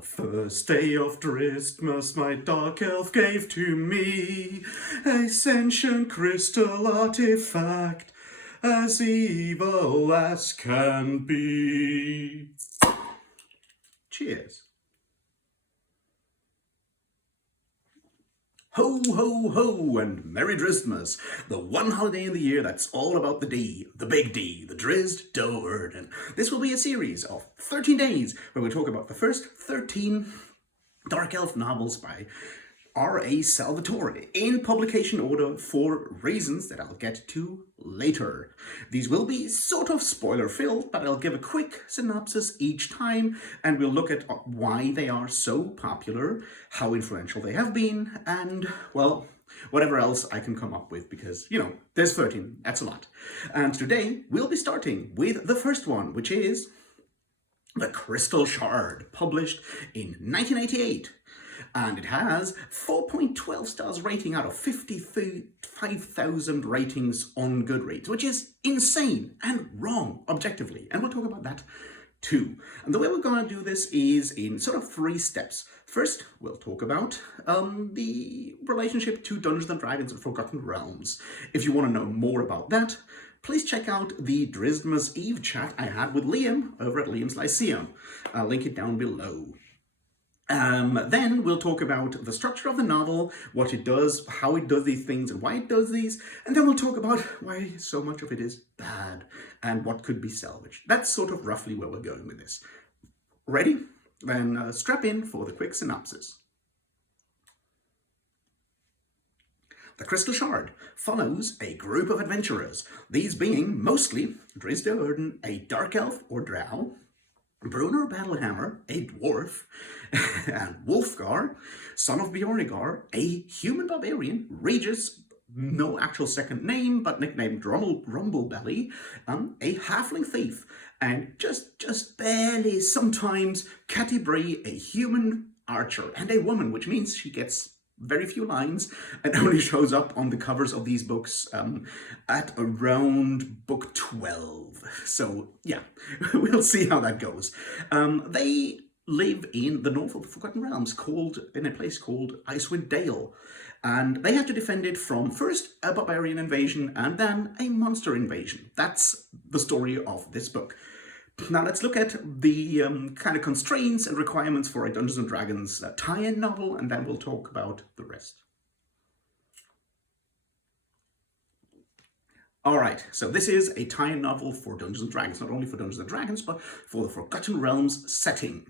The first day of Drizztmas my dark elf gave to me a sentient crystal artifact, as evil as can be. Cheers. Ho, ho, ho, and Merry Drizztmas, the one holiday in the year that's all about the D, the big D, the Drizzt Do'Urden. And this will be a series of 13 days where we talk about the first 13 Dark Elf novels by R.A. Salvatore, in publication order for reasons that I'll get to later. These will be sort of spoiler-filled, but I'll give a quick synopsis each time, and we'll look at why they are so popular, how influential they have been, and, well, whatever else I can come up with, because, you know, there's 13, that's a lot. And today, we'll be starting with the first one, which is The Crystal Shard, published in 1988. And it has 4.12 stars rating out of 55,000 ratings on Goodreads, which is insane and wrong, objectively. And we'll talk about that too. And the way we're going to do this is in sort of 3 steps. First, we'll talk about the relationship to Dungeons & Dragons and Forgotten Realms. If you want to know more about that, please check out the Drizztmas Eve chat I had with Liam over at Liam's Lyceum. I'll link it down below. Then we'll talk about the structure of the novel, what it does, how it does these things, and why it does these. And then we'll talk about why so much of it is bad and what could be salvaged. That's sort of roughly where we're going with this. Ready? Then strap in for the quick synopsis. The Crystal Shard follows a group of adventurers, these being mostly Drizzt Do'Urden, a dark elf or drow, Bruner Battlehammer, a dwarf, and Wolfgar, son of Bjornigar, a human barbarian, Regis, no actual second name, but nicknamed Rumblebelly, a halfling thief, and just barely sometimes Catty Bree, a human archer, and a woman, which means she gets very few lines and only shows up on the covers of these books at around book 12. So yeah, we'll see how that goes. They live in the north of the Forgotten Realms, in a place called Icewind Dale. And they have to defend it from first a barbarian invasion and then a monster invasion. That's the story of this book. Now let's look at the kind of constraints and requirements for a Dungeons & Dragons tie-in novel, and then we'll talk about the rest. Alright, so this is a tie-in novel for Dungeons & Dragons, not only for Dungeons & Dragons, but for the Forgotten Realms setting.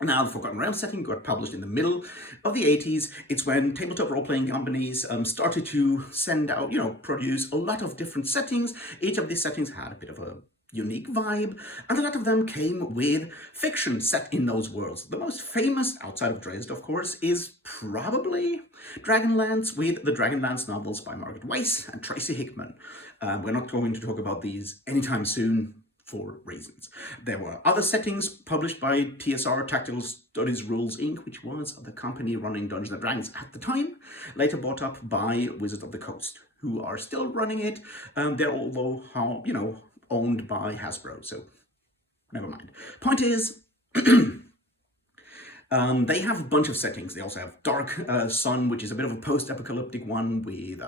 Now, the Forgotten Realms setting got published in the middle of the 80s. It's when tabletop role-playing companies started to send out, produce a lot of different settings. Each of these settings had a bit of a unique vibe, and a lot of them came with fiction set in those worlds. The most famous, outside of Drizzt, of course, is probably Dragonlance, with the Dragonlance novels by Margaret Weis and Tracy Hickman. We're not going to talk about these anytime soon for reasons. There were other settings published by TSR, Tactical Studies Rules Inc., which was the company running Dungeons & Dragons at the time, later bought up by Wizards of the Coast, who are still running it. They're although, owned by Hasbro, so never mind. Point is, they have a bunch of settings. They also have Dark Sun, which is a bit of a post-apocalyptic one with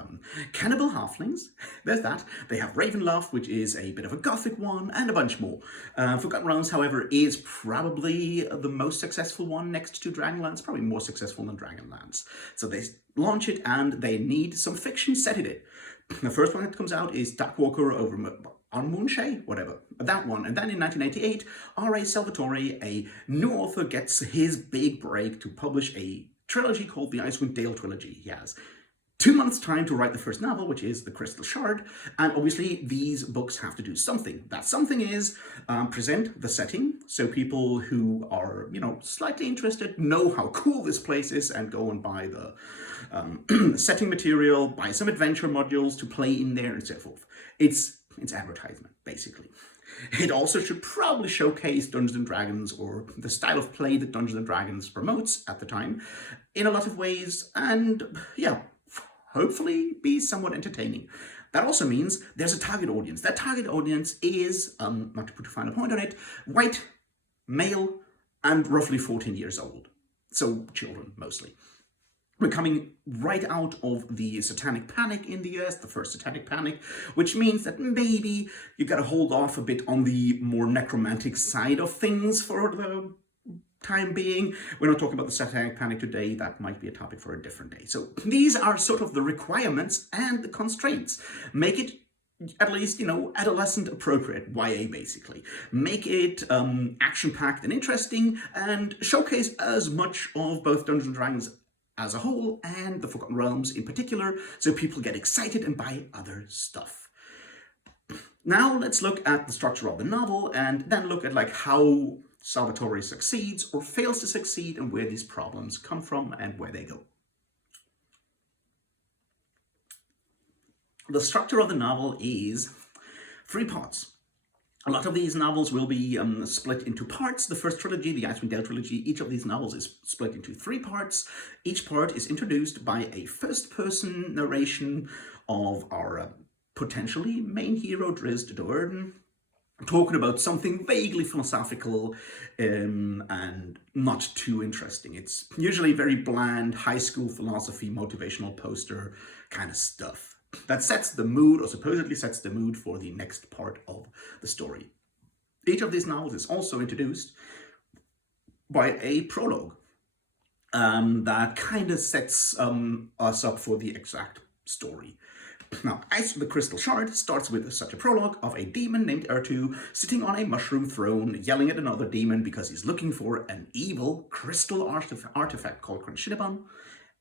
cannibal halflings. There's that. They have Ravenloft, which is a bit of a gothic one, and a bunch more. Forgotten Realms, however, is probably the most successful one next to Dragonlance, probably more successful than Dragonlance. So they launch it, and they need some fiction set in it. The first one that comes out is Darkwalker over on Moonshay, whatever, that one. And then in 1988, R.A. Salvatore, a new author, gets his big break to publish a trilogy called the Icewind Dale trilogy. He has 2 months' time to write the first novel, which is The Crystal Shard, and obviously these books have to do something. That something is present the setting, so people who are, slightly interested know how cool this place is and go and buy the setting material, buy some adventure modules to play in there, and so forth. It's advertisement, basically. It also should probably showcase Dungeons & Dragons, or the style of play that Dungeons & Dragons promotes at the time, in a lot of ways, and yeah, hopefully be somewhat entertaining. That also means there's a target audience. That target audience is, not to put a finer point on it, white, male, and roughly 14 years old. So children, mostly. We're coming right out of the satanic panic in the US, the first satanic panic, which means that maybe you gotta hold off a bit on the more necromantic side of things for the time being. We're not talking about the satanic panic today. That might be a topic for a different day. So these are sort of the requirements and the constraints. Make it at least, adolescent appropriate, YA basically. Make it action-packed and interesting, and showcase as much of both Dungeons and Dragons as a whole and the Forgotten Realms in particular, so people get excited and buy other stuff. Now let's look at the structure of the novel, and then look at how Salvatore succeeds or fails to succeed, and where these problems come from and where they go. The structure of the novel is 3 parts. A lot of these novels will be split into parts. The first trilogy, the Icewind Dale trilogy, each of these novels is split into 3 parts. Each part is introduced by a first-person narration of our potentially main hero, Drizzt, talking about something vaguely philosophical and not too interesting. It's usually very bland, high school philosophy, motivational poster kind of stuff that sets the mood, or supposedly sets the mood, for the next part of the story. Each of these novels is also introduced by a prologue that kind of sets us up for the exact story. Now, Ice the Crystal Shard starts with such a prologue of a demon named Ertu sitting on a mushroom throne, yelling at another demon because he's looking for an evil crystal artifact called Cruelty,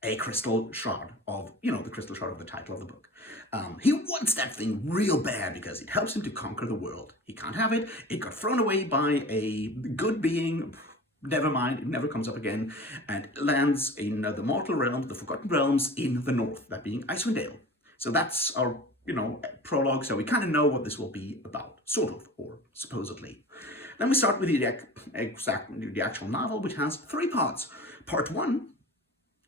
a crystal shard of, the crystal shard of the title of the book. He wants that thing real bad because it helps him to conquer the world. He can't have it. It got thrown away by a good being. Never mind, it never comes up again, and lands in the mortal realm, the Forgotten Realms in the north, that being Icewind Dale. So that's our, prologue, so we kind of know what this will be about, sort of, or supposedly. Then we start with the actual novel, which has 3 parts. Part 1,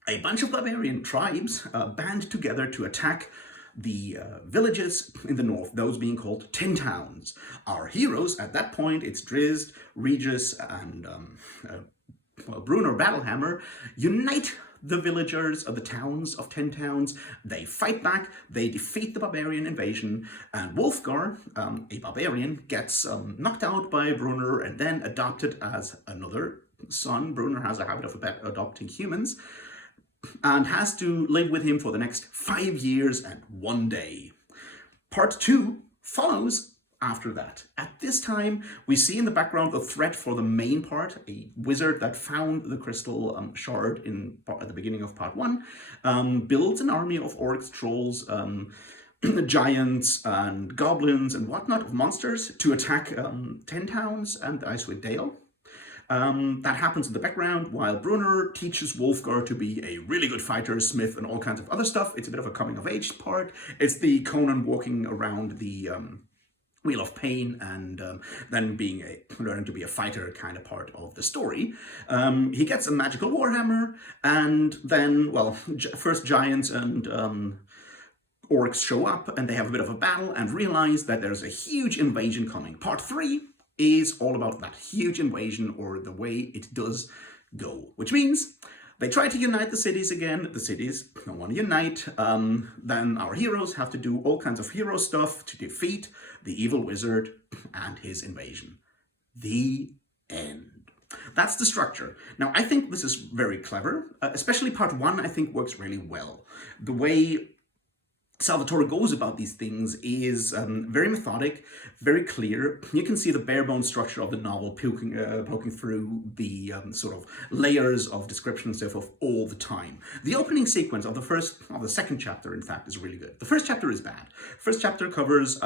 a bunch of barbarian tribes band together to attack the villages in the north, those being called 10 towns. Our heroes, at that point, it's Drizzt, Regis, and Bruno Battlehammer, unite the villagers of the towns of 10 towns. They fight back, they defeat the barbarian invasion, and Wolfgar, a barbarian, gets knocked out by Brunner and then adopted as another son. Brunner has a habit of adopting humans, and has to live with him for the next 5 years and 1 day. Part 2 follows after that. At this time, we see in the background the threat for the main part, a wizard that found the crystal shard at the beginning of part 1, builds an army of orcs, trolls, giants, and goblins, and whatnot, of monsters, to attack 10 towns and Icewind Dale. That happens in the background while Brunner teaches Wolfgar to be a really good fighter, smith, and all kinds of other stuff. It's a bit of a coming-of-age part. It's the Conan walking around the Wheel of Pain and then learning to be a fighter kind of part of the story. He gets a magical warhammer, and then, first giants and orcs show up, and they have a bit of a battle and realize that there's a huge invasion coming. Part 3 is all about that huge invasion, or the way it does go, which means they try to unite the cities again. The cities don't want to unite. Then our heroes have to do all kinds of hero stuff to defeat the evil wizard and his invasion. The end. That's the structure. Now, I think this is very clever, especially part 1, I think works really well. The way Salvatore goes about these things is very methodic, very clear. You can see the bare bones structure of the novel poking through the sort of layers of description and so forth all the time. The opening sequence of the second chapter, in fact, is really good. The first chapter is bad. First chapter covers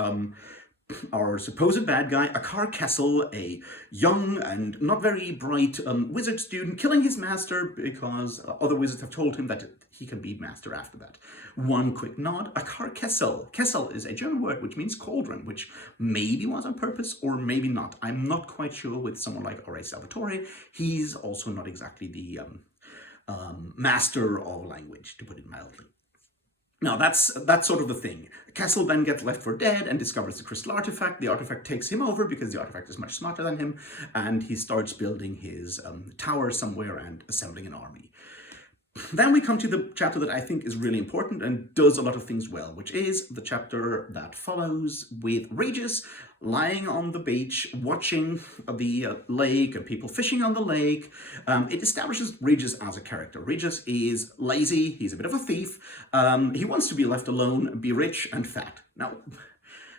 our supposed bad guy, Akar Kessel, a young and not very bright wizard student, killing his master because other wizards have told him that he can be master after that. One quick nod, Akar Kessel. Kessel is a German word which means cauldron, which maybe was on purpose or maybe not. I'm not quite sure with someone like R.A. Salvatore. He's also not exactly the master of language, to put it mildly. Now, that's sort of the thing. Castle then gets left for dead and discovers the crystal artifact. The artifact takes him over because the artifact is much smarter than him, and he starts building his tower somewhere and assembling an army. Then we come to the chapter that I think is really important and does a lot of things well, which is the chapter that follows with Regis lying on the beach, watching the lake and people fishing on the lake. It establishes Regis as a character. Regis is lazy, he's a bit of a thief, he wants to be left alone, be rich and fat. Now,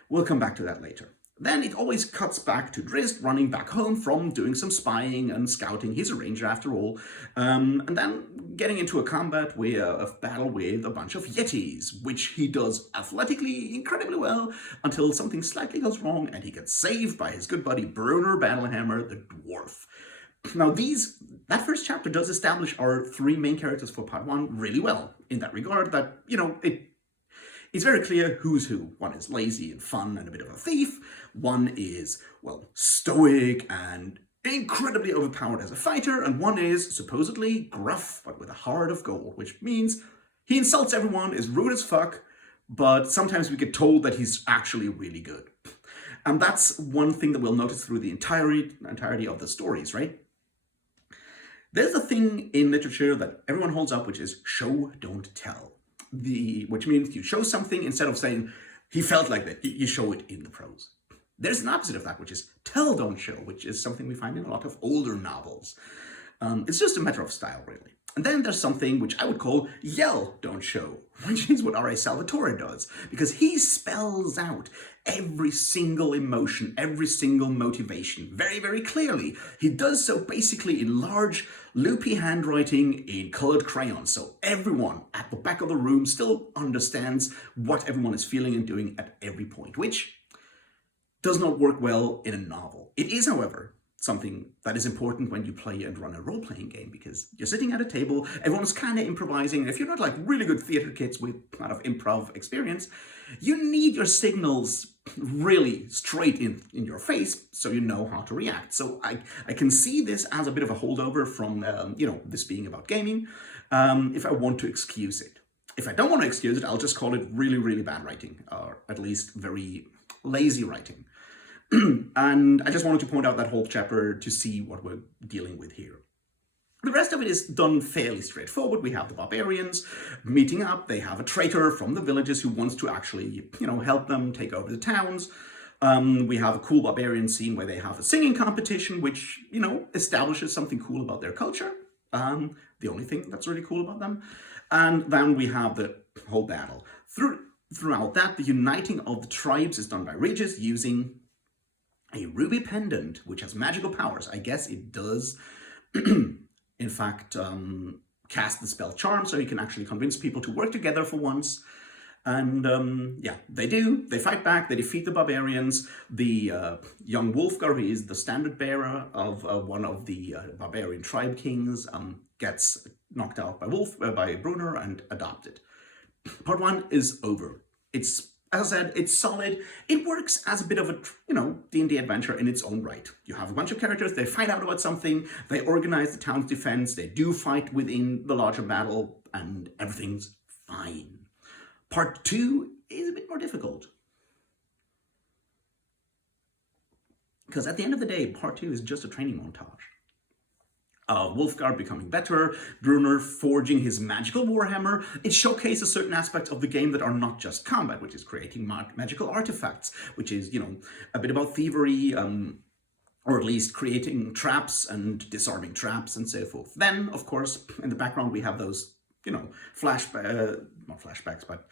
we'll come back to that later. Then it always cuts back to Drizzt running back home from doing some spying and scouting. He's a ranger after all. And then getting into a battle with a bunch of yetis, which he does athletically incredibly well until something slightly goes wrong and he gets saved by his good buddy Brunner Battlehammer, the dwarf. Now that first chapter does establish our three main characters for part one really well in that regard that, it's very clear who's who. One is lazy and fun and a bit of a thief. One is, well, stoic and incredibly overpowered as a fighter. And one is supposedly gruff, but with a heart of gold, which means he insults everyone, is rude as fuck, but sometimes we get told that he's actually really good. And that's one thing that we'll notice through the entirety of the stories, right? There's a thing in literature that everyone holds up, which is show, don't tell. Which means you show something instead of saying, he felt like that, you show it in the prose. There's an opposite of that, which is tell, don't show, which is something we find in a lot of older novels. It's just a matter of style, really. And then there's something which I would call yell, don't show, which is what R.A. Salvatore does, because he spells out every single emotion, every single motivation very, very clearly. He does so basically in large, loopy handwriting in colored crayons, so everyone at the back of the room still understands what everyone is feeling and doing at every point, which does not work well in a novel. It is, however, something that is important when you play and run a role-playing game, because you're sitting at a table, everyone's kind of improvising, and if you're not like really good theater kids with a lot of improv experience, you need your signals really straight in your face so you know how to react. So I can see this as a bit of a holdover from, this being about gaming, if I want to excuse it. If I don't want to excuse it, I'll just call it really, really bad writing, or at least very lazy writing. And I just wanted to point out that whole chapter to see what we're dealing with here. The rest of it is done fairly straightforward. We have the barbarians meeting up. They have a traitor from the villages who wants to actually, help them take over the towns. We have a cool barbarian scene where they have a singing competition, which, establishes something cool about their culture. The only thing that's really cool about them. And then we have the whole battle. Throughout that, the uniting of the tribes is done by Regis using a ruby pendant, which has magical powers. I guess it does, in fact, cast the spell charm, so you can actually convince people to work together for once. And they do. They fight back. They defeat the barbarians. The young Wolfgar, who is the standard bearer of one of the barbarian tribe kings, gets knocked out by Brunner and adopted. Part one is over. It's, as I said, it's solid. It works as a bit of a, D&D adventure in its own right. You have a bunch of characters, they find out about something, they organize the town's defense, they do fight within the larger battle, and everything's fine. Part two is a bit more difficult. Because at the end of the day, part two is just a training montage. Wolfgar becoming better, Brunner forging his magical warhammer. It showcases certain aspects of the game that are not just combat, which is creating magical artifacts, which is, a bit about thievery, or at least creating traps and disarming traps and so forth. Then, of course, in the background we have those, not flashbacks, but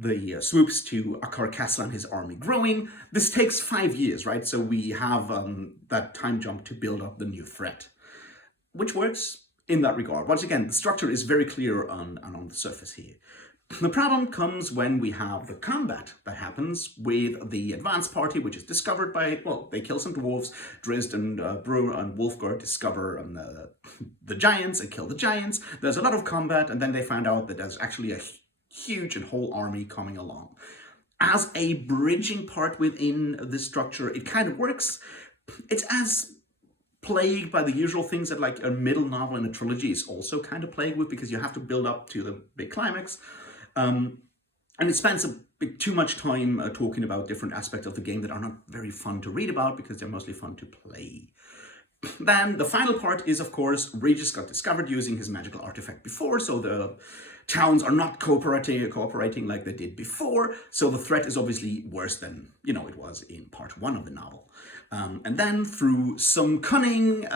the swoops to Akar Castle and his army growing. This takes 5 years, right? So we have that time jump to build up the new threat, which works in that regard. Once again, the structure is very clear on the surface here. The problem comes when we have the combat that happens with the advance party, which is discovered by, they kill some dwarves. Drizzt and Brunner and Wolfgar discover the giants and kill the giants. There's a lot of combat, and then they find out that there's actually a huge and whole army coming along. As a bridging part within this structure, it kind of works. It's as plagued by the usual things that like a middle novel in a trilogy is also kind of plagued with, because you have to build up to the big climax. And it spends a bit too much time talking about different aspects of the game that are not very fun to read about because they're mostly fun to play. Then the final part is, of course, Regis got discovered using his magical artifact before, so the towns are not cooperating like they did before, so the threat is obviously worse than, it was in part 1 of the novel. And then through some cunning,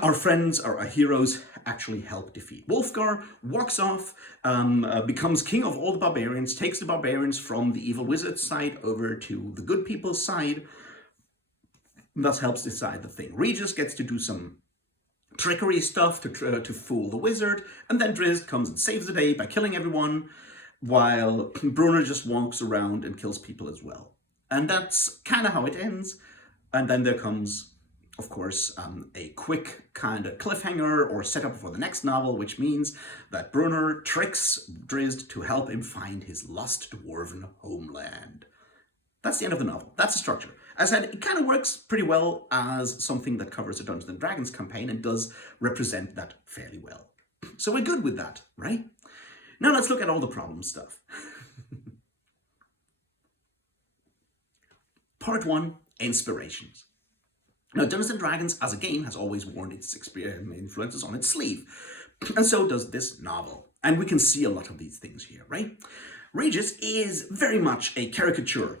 our friends, our heroes, actually help defeat Wolfgar, walks off, becomes king of all the barbarians, takes the barbarians from the evil wizard's side over to the good people's side, thus helps decide the thing. Regis gets to do some trickery stuff to fool the wizard, and then Drizzt comes and saves the day by killing everyone, while Brunner just walks around and kills people as well. And that's kind of how it ends. And then there comes, of course, a quick kind of cliffhanger or setup for the next novel, which means that Brunner tricks Drizzt to help him find his lost dwarven homeland. That's the end of the novel. That's the structure. As I said, it kind of works pretty well as something that covers a Dungeons & Dragons campaign and does represent that fairly well. So we're good with that, right? Now let's look at all the problem stuff. Part 1, inspirations. Now, Dungeons & Dragons as a game has always worn its influences on its sleeve, and so does this novel. And we can see a lot of these things here, right? Regis is very much a caricature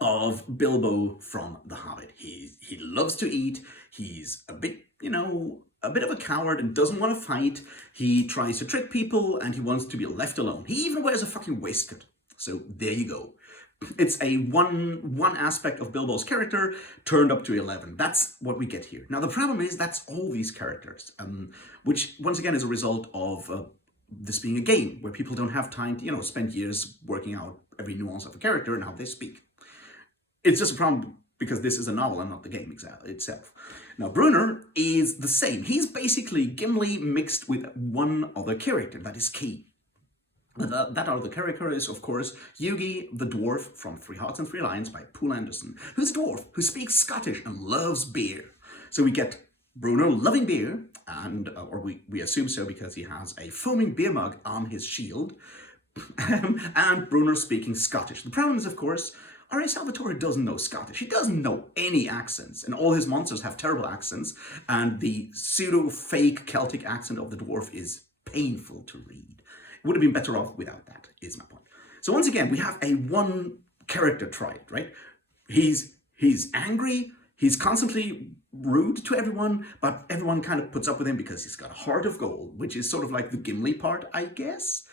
of Bilbo from The Hobbit. He loves to eat, he's a bit, a bit of a coward and doesn't want to fight. He tries to trick people and he wants to be left alone. He even wears a fucking waistcoat. So there you go. It's a one aspect of Bilbo's character turned up to 11. That's what we get here. Now the problem is that's all these characters, which once again is a result of this being a game where people don't have time to, spend years working out every nuance of a character and how they speak. It's just a problem because this is a novel and not the game itself. Now, Brunner is the same. He's basically Gimli mixed with one other character that is key. That other character is, of course, Yugi, the dwarf from 3 Hearts and 3 Lions by Poul Anderson, who's a dwarf who speaks Scottish and loves beer. So we get Brunner loving beer, and or we assume so because he has a foaming beer mug on his shield, and Brunner speaking Scottish. The problem is, of course, R.A. Salvatore doesn't know Scottish. He doesn't know any accents, and all his monsters have terrible accents, and the pseudo-fake Celtic accent of the dwarf is painful to read. It would have been better off without that, is my point. So once again, we have a one-character triad, right? He's angry, he's constantly rude to everyone, but everyone kind of puts up with him because he's got a heart of gold, which is sort of like the Gimli part, I guess.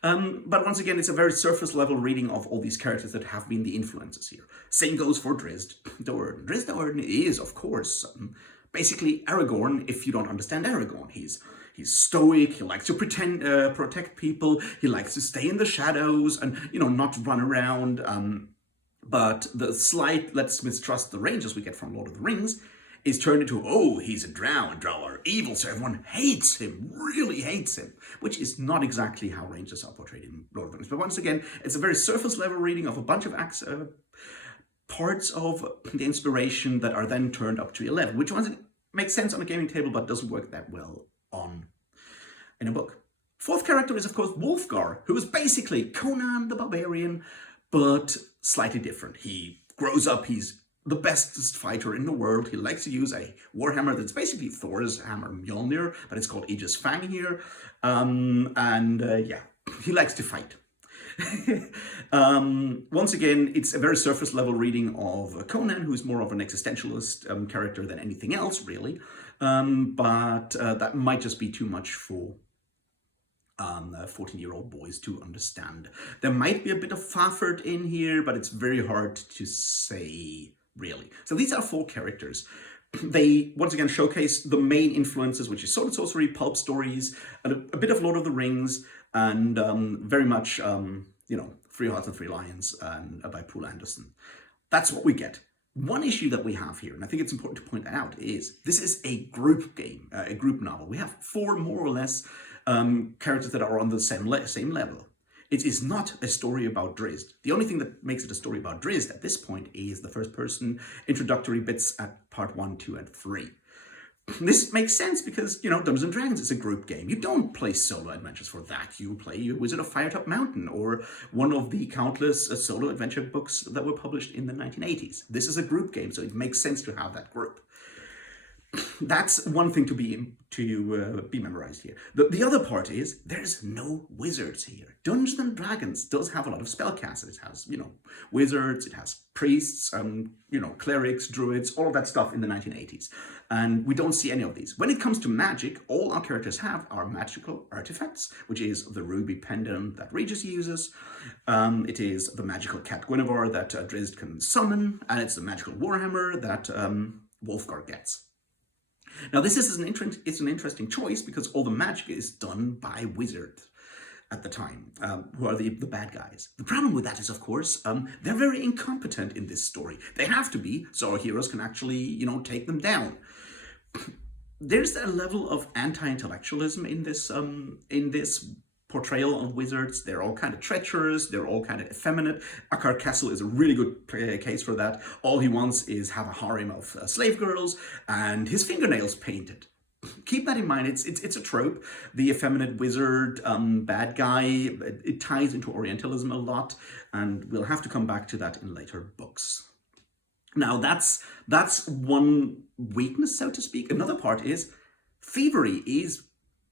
But once again, it's a very surface level reading of all these characters that have been the influences here. Same goes for Drizzt Do'Urden. Drizzt Do'Urden is, of course, basically Aragorn if you don't understand Aragorn. He's stoic, he likes to protect people, he likes to stay in the shadows and, not run around. But the slight let's mistrust the Rangers we get from Lord of the Rings is turned into, oh, he's a drow, and drow are evil, so everyone hates him, really hates him, which is not exactly how Rangers are portrayed in Lord of the Rings. But once again, it's a very surface level reading of a bunch of parts of the inspiration that are then turned up to 11, which once again makes sense on a gaming table, but doesn't work that well in a book. Fourth character is, of course, Wolfgar, who is basically Conan the Barbarian, but slightly different. He grows up, he's the bestest fighter in the world. He likes to use a warhammer that's basically Thor's hammer Mjolnir, but it's called Aegis Fang here. Yeah, he likes to fight. Once again, it's a very surface level reading of Conan, who's more of an existentialist character than anything else, really. But that might just be too much for 14-year-old boys to understand. There might be a bit of Fafard in here, but it's very hard to say, really. So these are 4 characters. They, once again, showcase the main influences, which is sword and sorcery, pulp stories, and a bit of Lord of the Rings, and very much, 3 Hearts and 3 Lions by Poul Anderson. That's what we get. One issue that we have here, and I think it's important to point that out, is this is a group game, a group novel. We have 4 more or less characters that are on the same level. It is not a story about Drizzt. The only thing that makes it a story about Drizzt at this point is the first person introductory bits at part 1, 2, and 3. This makes sense because, Dungeons and Dragons is a group game. You don't play solo adventures for that. You play Wizard of Firetop Mountain or one of the countless solo adventure books that were published in the 1980s. This is a group game, so it makes sense to have that group. That's one thing to be memorized here. The other part is there's no wizards here. Dungeons and Dragons does have a lot of spellcasters. It has, wizards, it has priests, clerics, druids, all of that stuff in the 1980s. And we don't see any of these. When it comes to magic, all our characters have are magical artifacts, which is the ruby pendant that Regis uses. It is the magical cat Guinevere that Drizzt can summon, and it's the magical warhammer that Wolfgar gets. Now, this is an interesting choice because all the magic is done by wizards at the time, who are the bad guys. The problem with that is, of course, they're very incompetent in this story. They have to be, so our heroes can actually, take them down. There's a level of anti-intellectualism in this portrayal of wizards. They're all kind of treacherous, they're all kind of effeminate. Akar Castle is a really good case for that. All he wants is have a harem of slave girls and his fingernails painted. Keep that in mind. It's a trope. The effeminate wizard, bad guy, it ties into Orientalism a lot, and we'll have to come back to that in later books. Now, that's one weakness, so to speak. Another part is thievery is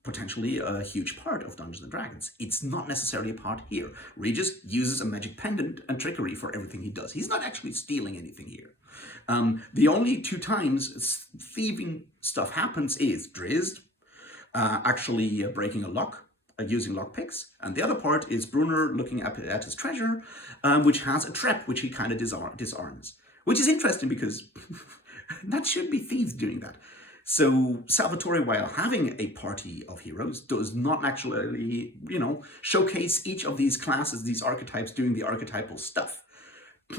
potentially a huge part of Dungeons and Dragons. It's not necessarily a part here. Regis uses a magic pendant and trickery for everything he does. He's not actually stealing anything here. The only two times thieving stuff happens is Drizzt actually breaking a lock, using lockpicks, and the other part is Brunner looking at his treasure, which has a trap which he kind of disarms. Which is interesting because that should be thieves doing that. So Salvatore, while having a party of heroes, does not actually, showcase each of these classes, these archetypes doing the archetypal stuff.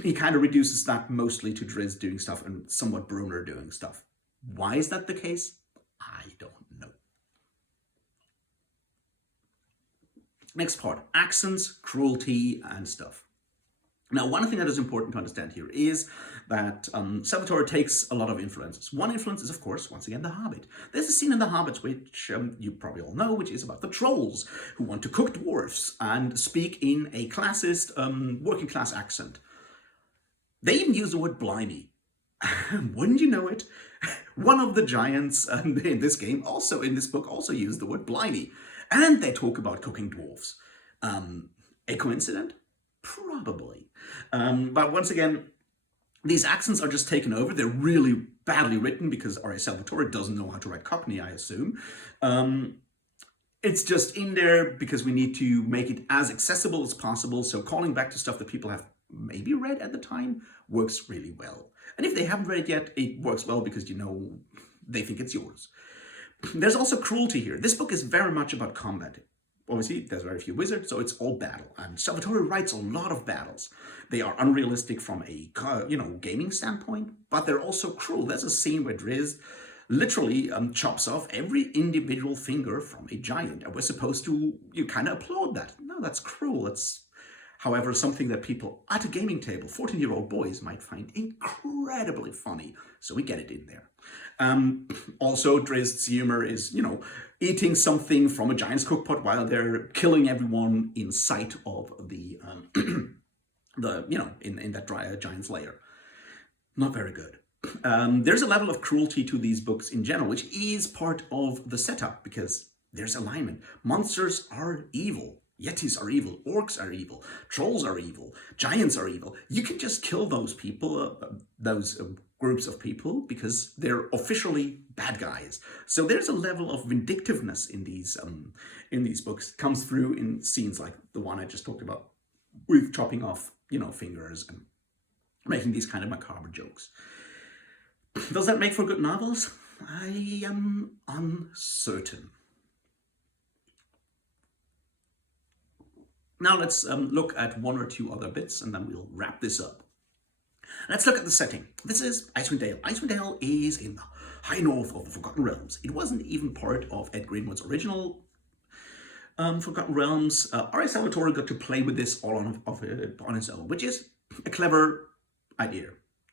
He kind of reduces that mostly to Drizzt doing stuff and somewhat Brunner doing stuff. Why is that the case? I don't know. Next part, accents, cruelty, and stuff. Now, one thing that is important to understand here is that Salvatore takes a lot of influences. One influence is, of course, once again, The Hobbit. There's a scene in The Hobbit, which you probably all know, which is about the trolls who want to cook dwarfs and speak in a classist, working class accent. They even use the word blimey. Wouldn't you know it? One of the giants in this game, also in this book, also used the word blimey. And they talk about cooking dwarfs. A coincidence? Probably. But once again, these accents are just taken over. They're really badly written because R.A. Salvatore doesn't know how to write Cockney, I assume. It's just in there because we need to make it as accessible as possible. So calling back to stuff that people have maybe read at the time works really well. And if they haven't read it yet, it works well because, they think it's yours. There's also cruelty here. This book is very much about combat. Obviously, there's very few wizards, so it's all battle. And Salvatore writes a lot of battles. They are unrealistic from a, gaming standpoint, but they're also cruel. There's a scene where Drizzt literally chops off every individual finger from a giant. And we're supposed to, kind of applaud that. No, that's cruel. That's, however, something that people at a gaming table, 14-year-old boys, might find incredibly funny. So we get it in there. Also, Drizzt's humor is, eating something from a giant's cookpot while they're killing everyone in sight of the, in that giant's lair. Not very good. There's a level of cruelty to these books in general, which is part of the setup because there's alignment. Monsters are evil. Yetis are evil, orcs are evil, trolls are evil, giants are evil. You can just kill those people, those groups of people, because they're officially bad guys. So there's a level of vindictiveness in these books. It comes through in scenes like the one I just talked about, with chopping off, fingers and making these kind of macabre jokes. Does that make for good novels? I am uncertain. Now let's look at one or two other bits and then we'll wrap this up. Let's look at the setting. This is Icewind Dale. Icewind Dale is in the high north of the Forgotten Realms. It wasn't even part of Ed Greenwood's original Forgotten Realms. R.A. Salvatore got to play with this all on his own, which is a clever idea.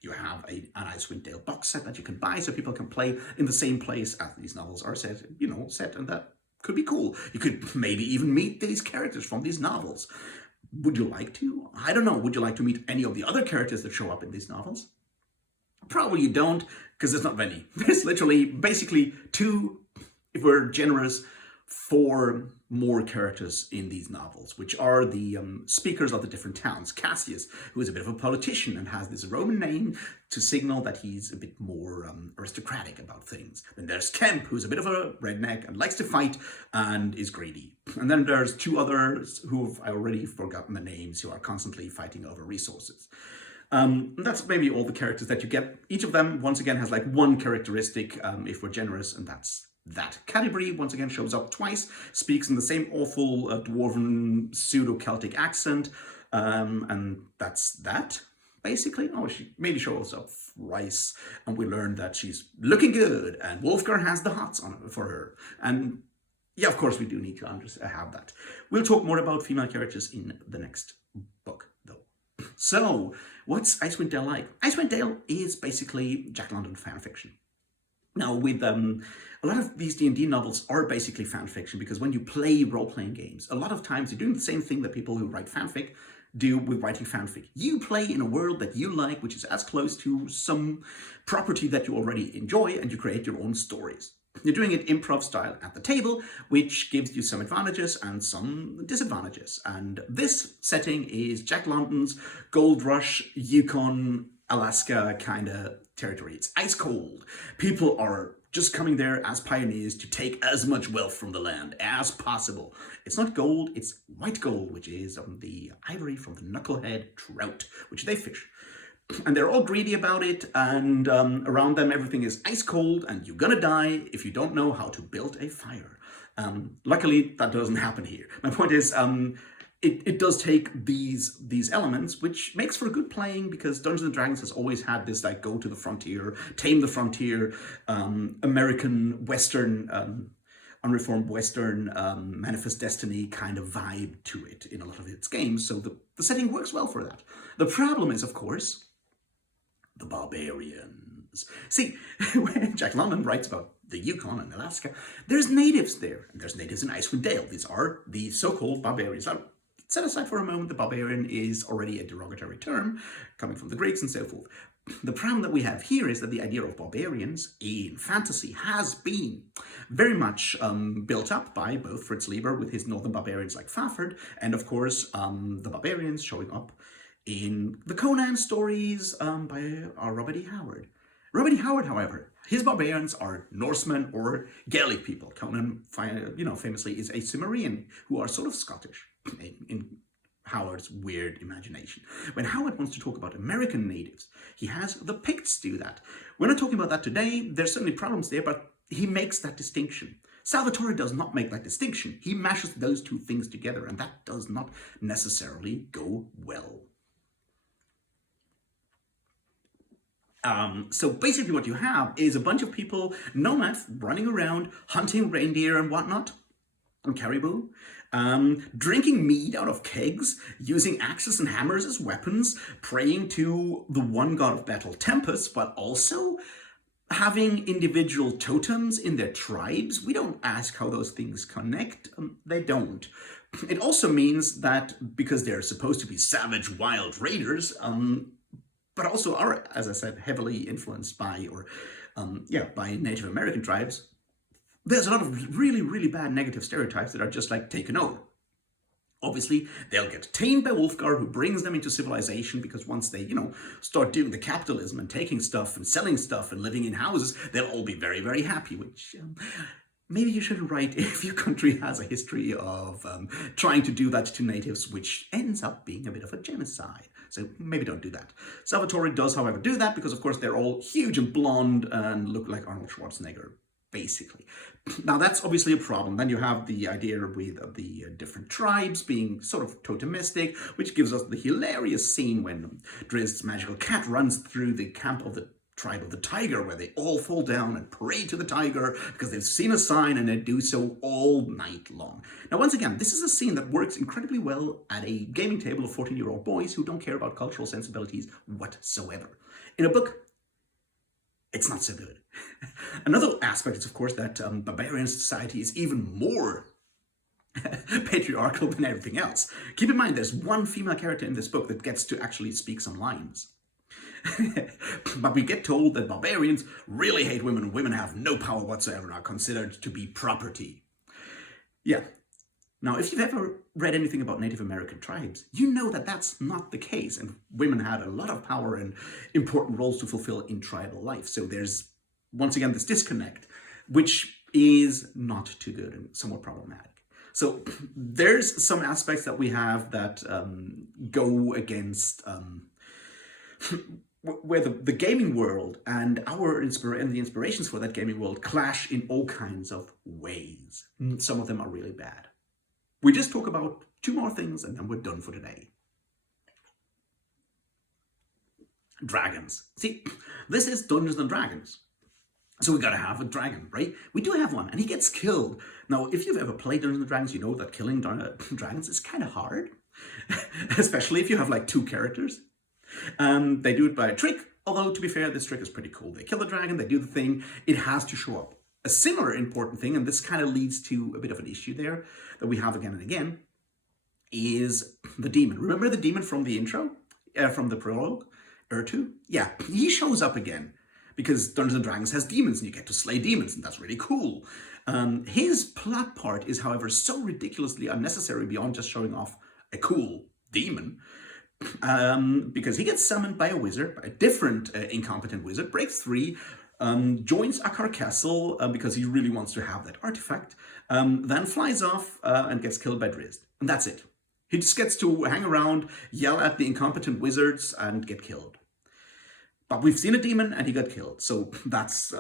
You have an Icewind Dale box set that you can buy so people can play in the same place as these novels are set, and that could be cool. You could maybe even meet these characters from these novels. Would you like to? I don't know. Would you like to meet any of the other characters that show up in these novels? Probably you don't, because there's not many. There's literally, basically, two, if we're generous, four more characters in these novels, which are the speakers of the different towns. Cassius, who is a bit of a politician and has this Roman name to signal that he's a bit more aristocratic about things. Then there's Kemp, who's a bit of a redneck and likes to fight and is greedy. And then there's two others who I already forgotten the names, who are constantly fighting over resources. That's maybe all the characters that you get. Each of them, once again, has like one characteristic, if we're generous, and that's that. Calibre, once again, shows up twice, speaks in the same awful dwarven pseudo-Celtic accent, and that's that, basically. Oh, she maybe shows up thrice, and we learn that she's looking good, and Wolfgar has the hots on for her. And yeah, of course, we do need to have that. We'll talk more about female characters in the next book, though. So, what's Icewind Dale like? Icewind Dale is basically Jack London fanfiction. Now, with a lot of these D&D novels are basically fan fiction, because when you play role-playing games, a lot of times you're doing the same thing that people who write fanfic do with writing fanfic. You play in a world that you like, which is as close to some property that you already enjoy, and you create your own stories. You're doing it improv style at the table, which gives you some advantages and some disadvantages. And this setting is Jack London's Gold Rush, Yukon, Alaska kind of territory. It's ice cold. People are just coming there as pioneers to take as much wealth from the land as possible. It's not gold, it's white gold, which is the ivory from the knucklehead trout, which they fish. And they're all greedy about it, and around them everything is ice cold, and you're gonna die if you don't know how to build a fire. Luckily, that doesn't happen here. My point is, it does take these elements, which makes for good playing, because Dungeons & Dragons has always had this like go to the frontier, tame the frontier, American Western, unreformed Western, manifest destiny kind of vibe to it in a lot of its games, so the setting works well for that. The problem is, of course, the barbarians. See, when Jack London writes about the Yukon and Alaska, there's natives there, and there's natives in Icewind Dale. These are the so-called barbarians. Now, set aside for a moment, the barbarian is already a derogatory term, coming from the Greeks and so forth. The problem that we have here is that the idea of barbarians in fantasy has been very much built up by both Fritz Lieber with his northern barbarians like Fafhrd, and of course the barbarians showing up in the Conan stories by Robert E. Howard. Robert E. Howard, however, his barbarians are Norsemen or Gaelic people. Conan, famously is a Cimmerian, who are sort of Scottish in Howard's weird imagination. When Howard wants to talk about American natives, he has the Picts do that. We're not talking about that today. There's certainly problems there, but he makes that distinction. Salvatore does not make that distinction. He mashes those two things together, and that does not necessarily go well. So basically what you have is a bunch of people, nomads, running around, hunting reindeer and whatnot, and caribou, drinking mead out of kegs, using axes and hammers as weapons, praying to the one god of battle, Tempest, but also having individual totems in their tribes. We don't ask how those things connect. They don't. It also means that because they're supposed to be savage, wild raiders, but also are, as I said, heavily influenced by, by Native American tribes, there's a lot of really, really bad negative stereotypes that are just like taken over. Obviously, they'll get tamed by Wolfgar, who brings them into civilization, because once they, start doing the capitalism and taking stuff and selling stuff and living in houses, they'll all be very, very happy, which maybe you shouldn't write if your country has a history of trying to do that to natives, which ends up being a bit of a genocide. So maybe don't do that. Salvatore does, however, do that, because of course they're all huge and blonde and look like Arnold Schwarzenegger, basically. Now that's obviously a problem. Then you have the idea with the different tribes being sort of totemistic, which gives us the hilarious scene when Drizzt's magical cat runs through the camp of the tribe of the tiger, where they all fall down and pray to the tiger because they've seen a sign, and they do so all night long. Now, once again, this is a scene that works incredibly well at a gaming table of 14-year-old boys who don't care about cultural sensibilities whatsoever. In a book, it's not so good. Another aspect is, of course, that barbarian society is even more patriarchal than everything else. Keep in mind, there's one female character in this book that gets to actually speak some lines. But we get told that barbarians really hate women, and women have no power whatsoever and are considered to be property. Yeah. Now, if you've ever read anything about Native American tribes, you know that that's not the case, and women had a lot of power and important roles to fulfill in tribal life. So there's, once again, this disconnect, which is not too good and somewhat problematic. So there's some aspects that we have that go against where the gaming world and the inspirations for that gaming world clash in all kinds of ways. Some of them are really bad. We just talk about 2 more things and then we're done for today. Dragons. See, this is Dungeons and Dragons. So we gotta have a dragon, right? We do have one, and he gets killed. Now, if you've ever played Dungeons and Dragons, you know that killing dragons is kind of hard. Especially if you have like 2 characters. They do it by a trick, although to be fair, this trick is pretty cool. They kill the dragon, they do the thing, it has to show up. A similar important thing, and this kind of leads to a bit of an issue there that we have again and again, is the demon. Remember the demon from the intro? From the prologue? Ertu? Yeah, he shows up again because Dungeons and Dragons has demons and you get to slay demons, and that's really cool. His plot part is, however, so ridiculously unnecessary beyond just showing off a cool demon. Because he gets summoned by a wizard, by a different incompetent wizard, breaks free, joins Akar Castle because he really wants to have that artifact, then flies off and gets killed by Drizzt. And that's it. He just gets to hang around, yell at the incompetent wizards, and get killed. But we've seen a demon and he got killed. So that's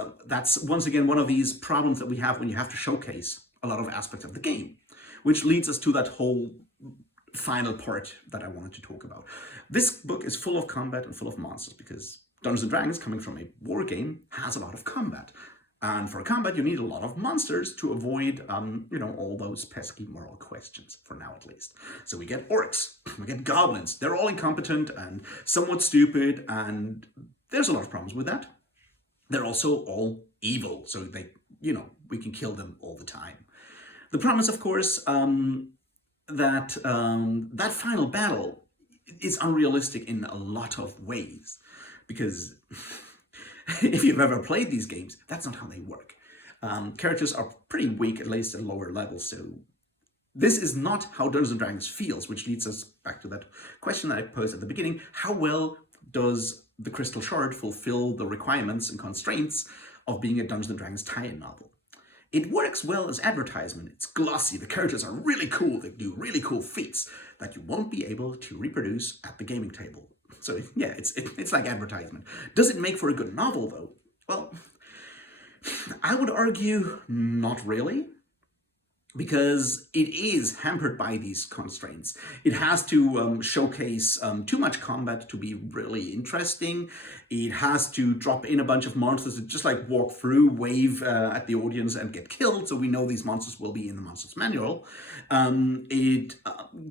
once again one of these problems that we have when you have to showcase a lot of aspects of the game, which leads us to that whole final part that I wanted to talk about. This book is full of combat and full of monsters because Dungeons and Dragons, coming from a war game, has a lot of combat. And for combat, you need a lot of monsters to avoid, all those pesky moral questions, for now at least. So we get orcs, we get goblins. They're all incompetent and somewhat stupid, and there's a lot of problems with that. They're also all evil, so we can kill them all the time. The problem is, of course, that final battle is unrealistic in a lot of ways, because if you've ever played these games, that's not how they work. Characters are pretty weak, at least at lower levels, so this is not how Dungeons and Dragons feels, which leads us back to that question that I posed at the beginning. How well does the Crystal Shard fulfill the requirements and constraints of being a Dungeons and Dragons tie-in novel? It works well as advertisement. It's glossy, the characters are really cool, they do really cool feats that you won't be able to reproduce at the gaming table. So yeah, it's like advertisement. Does it make for a good novel though? Well, I would argue not really, because it is hampered by these constraints. It has to showcase too much combat to be really interesting. It has to drop in a bunch of monsters that just like walk through, wave at the audience and get killed, so we know these monsters will be in the Monsters Manual. It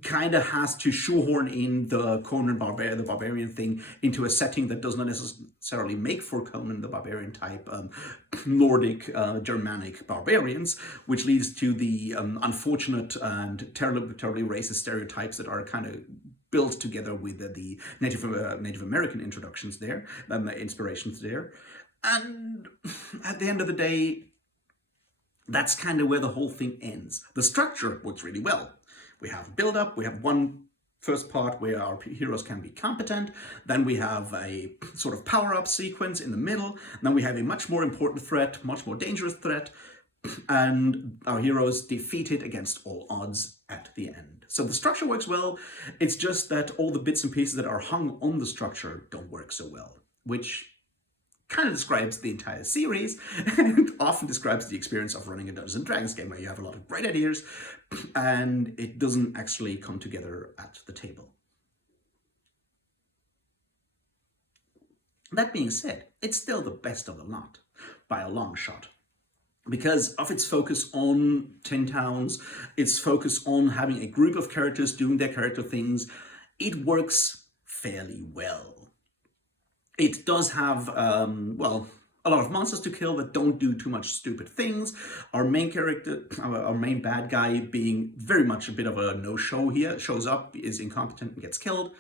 kind of has to shoehorn in the Conan the Barbarian thing into a setting that does not necessarily make for Conan the Barbarian type Nordic, Germanic barbarians, which leads to the unfortunate and terribly racist stereotypes that are kind of built together with the Native American introductions there, inspirations there. And at the end of the day, that's kind of where the whole thing ends. The structure works really well. We have build-up, we have one first part where our heroes can be competent, then we have a sort of power-up sequence in the middle, and then we have a much more important threat, much more dangerous threat, and our heroes defeat it against all odds at the end. So the structure works well, it's just that all the bits and pieces that are hung on the structure don't work so well, which kind of describes the entire series and often describes the experience of running a Dungeons and Dragons game, where you have a lot of great ideas and it doesn't actually come together at the table. That being said, it's still the best of the lot, by a long shot. Because of its focus on 10 towns, its focus on having a group of characters doing their character things, it works fairly well. It does have, well, a lot of monsters to kill that don't do too much stupid things. Our main character, our main bad guy, being very much a bit of a no-show here, shows up, is incompetent and gets killed.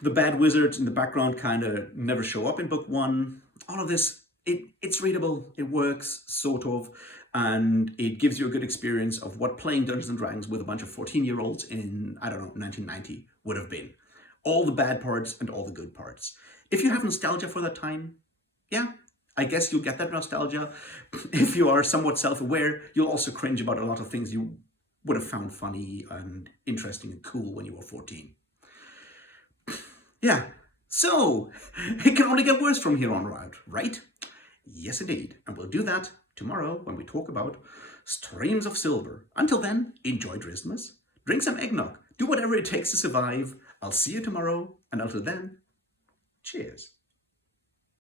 The bad wizards in the background kind of never show up in book one. All of this, it's readable, it works, sort of, and it gives you a good experience of what playing Dungeons & Dragons with a bunch of 14-year-olds in, I don't know, 1990 would have been. All the bad parts and all the good parts. If you have nostalgia for that time, yeah, I guess you'll get that nostalgia. If you are somewhat self-aware, you'll also cringe about a lot of things you would have found funny and interesting and cool when you were 14. Yeah, so it can only get worse from here on out, right? Yes, indeed. And we'll do that tomorrow when we talk about Streams of Silver. Until then, enjoy Drizztmas, drink some eggnog, do whatever it takes to survive. I'll see you tomorrow, and until then, cheers.